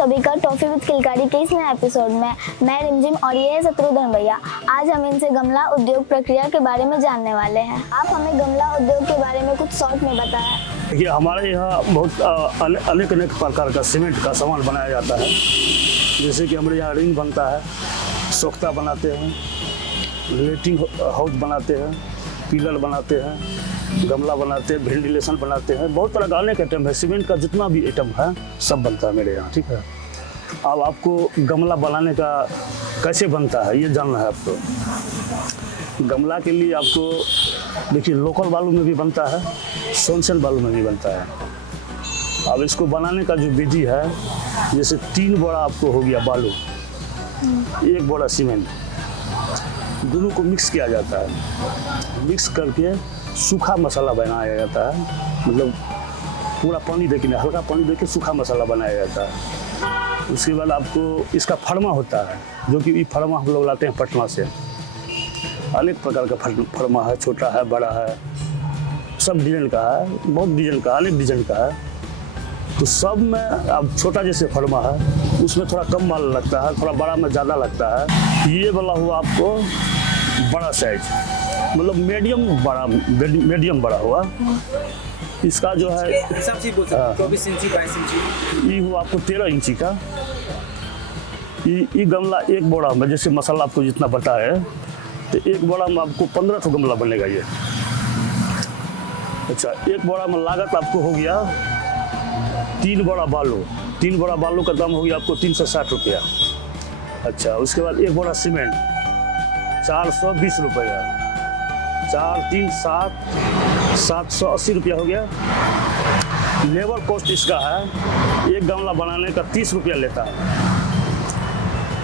सभी का toffee with किलकारी के इस नए एपिसोड में। मैं रिमझिम और ये है शत्रुघ्न भैया। आज हम इनसे गमला उद्योग प्रक्रिया के बारे में जानने वाले हैं। आप हमें गमला उद्योग के बारे में कुछ शॉर्ट में बताएं। ये हमारे यहाँ बहुत अनेक प्रकार का सीमेंट का सामान बनाया जाता है। जैसे कि हमारे यहाँ रिंग बनता है, सोख्ता बनाते हैं, लेटिंग हाउस बनाते हैं, पिलर बनाते हैं, गमला बनाते हैं, वेंटिलेशन बनाते हैं। बहुत तरह का अनेक आइटम है। सीमेंट का जितना भी आइटम है सब बनता है मेरे यहाँ। ठीक है, अब आपको गमला बनाने का कैसे बनता है ये जानना है आपको। गमला के लिए आपको देखिए लोकल बालू में भी बनता है, सोनसेल बालू में भी बनता है। अब इसको बनाने का जो विधि है, जैसे 3 बोरा आपको हो गया बालू, 1 बोरा सीमेंट, दोनों को मिक्स किया जाता है। मिक्स करके सूखा मसाला बनाया जाता है। मतलब पूरा पानी देके नहीं, हल्का पानी देके सूखा मसाला बनाया जाता है। उसके बाद आपको इसका फरमा होता है, जो कि ये फरमा हम लोग लाते हैं पटना से। अनेक प्रकार का फरमा है, छोटा है, बड़ा है, सब डिजाइन का है, बहुत डिजाइन का, अनेक डिजाइन का है। तो सब में अब छोटा जैसे फरमा है उसमें थोड़ा कम माल लगता है, थोड़ा बड़ा में ज़्यादा लगता है। ये वाला हुआ आपको बड़ा साइज, मतलब मीडियम बड़ा हुआ। इसका जो है 24 इंची 22 इंची, ये हुआ आपको 13 इंची का। ये गमला 1 बोरा में, जैसे मसाला आपको जितना पता है, तो 1 बोरा में आपको 15 ठो गमला बनेगा ये। अच्छा, 1 बोरा में लागत आपको हो गया 3 बोरा बालू। 3 बोरा बालू का दाम हो गया आपको 360 रुपया। अच्छा, उसके बाद 1 बोरा सीमेंट 420 रुपया। 4 3 7 780 रुपया हो गया। लेबर कॉस्ट इसका है, 1 गमला बनाने का 30 रुपया लेता है।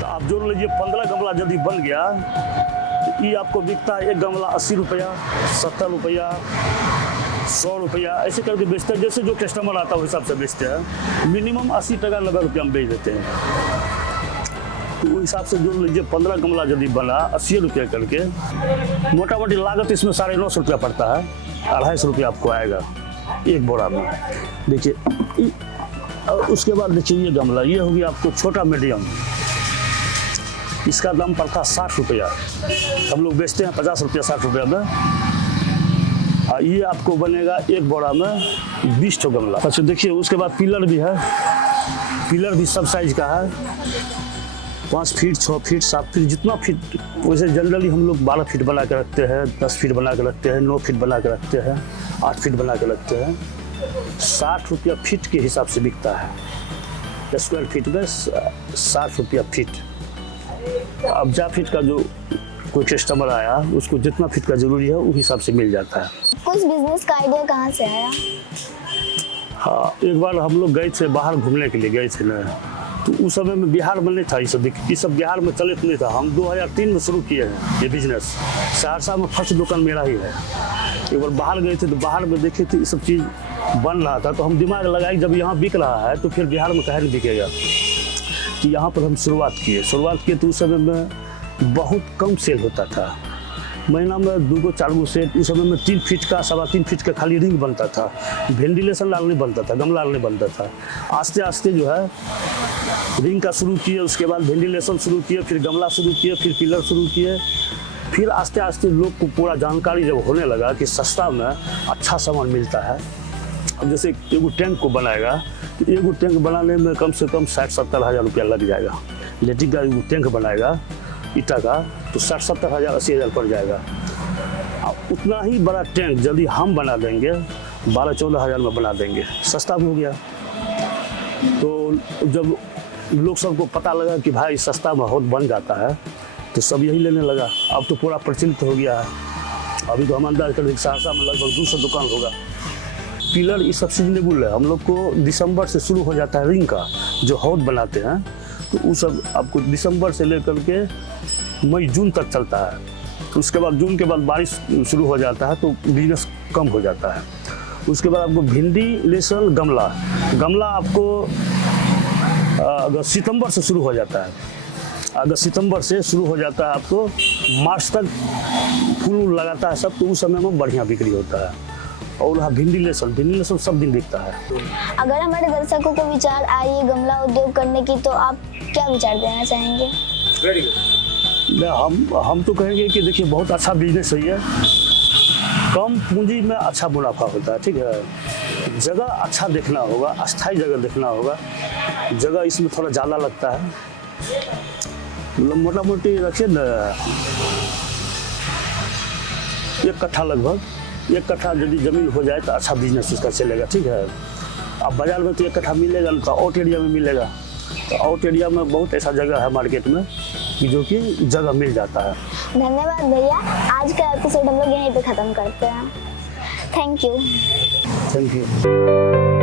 तो आप जोड़ लीजिए 15 गमला यदि बन गया तो ये आपको बिकता है 1 गमला 80 रुपया, 70 रुपया, 100 रुपया, ऐसे करके बेचते हैं। जैसे जो कस्टमर आता है उस हिसाब से बेचते हैं। मिनिमम 80 टका 90 रुपया हम बेच देते हैं। तो उस हिसाब से जोड़ लीजिए 15 गमला यदि बना 80 रुपया करके, मोटा मोटी लागत इसमें 950 रुपया पड़ता है। 250 रुपया आपको आएगा 1 बोरा में। देखिए, उसके बाद देखिए ये गमला, ये होगी आपको छोटा मीडियम, इसका दाम पड़ता है 60 रुपया। हम लोग बेचते हैं 50 रुपया 60 रुपया में। और ये आपको बनेगा 1 बोरा में 20 ठो गमला। अच्छा, देखिए उसके बाद पिलर भी है। पिलर भी सब साइज का है, 5 फीट 6 फीट 7 फीट, जितना फीट। वैसे जनरली हम लोग 12 फीट बना के रखते हैं, 10 फीट बना के रखते हैं, 9 फीट बना के रखते हैं, 8 फीट बना के रखते हैं। 60 रुपया फीट के हिसाब से बिकता है। स्क्वायर फीट में 60 रुपया फीट। अब जा फीट का जो कोई कस्टमर आया, उसको जितना फीट का जरूरी है उस हिसाब से मिल जाता है। कुछ बिजनेस का आइडिया कहाँ से आया? हाँ, एक बार हम लोग गए थे, बाहर घूमने के लिए गए थे ना, तो उस समय में बिहार में नहीं था ये सब बिहार में चलित नहीं था। हम 2003 में शुरू किए हैं ये बिजनेस। सहरसा में फर्स्ट दुकान मेरा ही है। एक बार बाहर गए थे तो बाहर में देखे थे ये सब चीज़ बन रहा था, तो हम दिमाग लगाए जब यहाँ बिक रहा है तो फिर बिहार में कहीं नहीं बिकेगा। तो यहाँ पर हम शुरुआत किए तो उस समय में बहुत कम सेल होता था। महीना में 2 4 गो सेट। उस समय में 3 फीट का 3.25 फीट का खाली रिंग बनता था, वेंटिलेशन लाल नहीं बनता था, गमला नहीं बनता था। आस्ते आस्ते जो है रिंग का शुरू किए, उसके बाद वेंटिलेशन शुरू किए, फिर गमला शुरू किए, फिर पिलर शुरू किए। फिर आस्ते आस्ते लोग को पूरा जानकारी जब होने लगा कि सस्ता में अच्छा सामान मिलता है। अब जैसे एगो टैंक को बनाएगा तो एगो टैंक बनाने में कम से कम 60-70 हज़ार रुपया लग जाएगा। लेटिंग का एगो टैंक बनाएगा ईटा का तो 60-70 हज़ार 80 हज़ार पड़ जाएगा। अब उतना ही बड़ा टैंक यदि हम बना देंगे 12-14 हज़ार में बना देंगे, सस्ता भी हो गया। तो जब लोग सबको पता लगा कि भाई सस्ता बहुत बन जाता है तो सब यही लेने लगा। अब तो पूरा प्रचलित हो गया है। अभी तो हम अंदाज कर सहरसा में लगभग 200 दुकान होगा। पिलर ये सब सीजनेबल है। हम लोग को दिसंबर से शुरू हो जाता है रिंग का जो हौद बनाते हैं, तो वो सब आपको दिसंबर से लेकर के मई जून तक चलता है। उसके बाद जून के बाद बारिश शुरू हो जाता है तो बिजनेस कम हो जाता है। उसके बाद आपको वेंटिलेशन गमला आपको अगस्त सितंबर से शुरू हो जाता है। अगस्त सितंबर से शुरू हो जाता है, आपको मार्च तक फूल लगाता है सब, तो उस समय में बढ़िया बिक्री होता है। और वहाँ भिंडी लहसुन सब दिन बिकता है। अगर हमारे दर्शकों को विचार आए गमला उद्योग करने की तो आप क्या विचार देना चाहेंगे? Very good. हम तो कहेंगे कि देखिए बहुत अच्छा बिजनेस है ये, कम पूंजी में अच्छा मुनाफा होता है, ठीक है। जगह अच्छा देखना होगा, अस्थायी जगह देखना होगा, जगह इसमें थोड़ा ज़्यादा लगता है, मतलब मोटा मोटी रखिए न 1 कट्ठा लगभग, 1 कट्ठा यदि जमीन हो जाए तो अच्छा बिजनेस उसका चलेगा, ठीक है। अब बाजार में तो 1 कट्ठा मिलेगा तो आउट एरिया में मिलेगा, तो आउट एरिया में बहुत ऐसा जगह है मार्केट में कि जो कि जगह मिल जाता है। धन्यवाद भैया, आज का एपिसोड हम लोग यहीं पे ख़त्म करते हैं। Thank you. Thank you.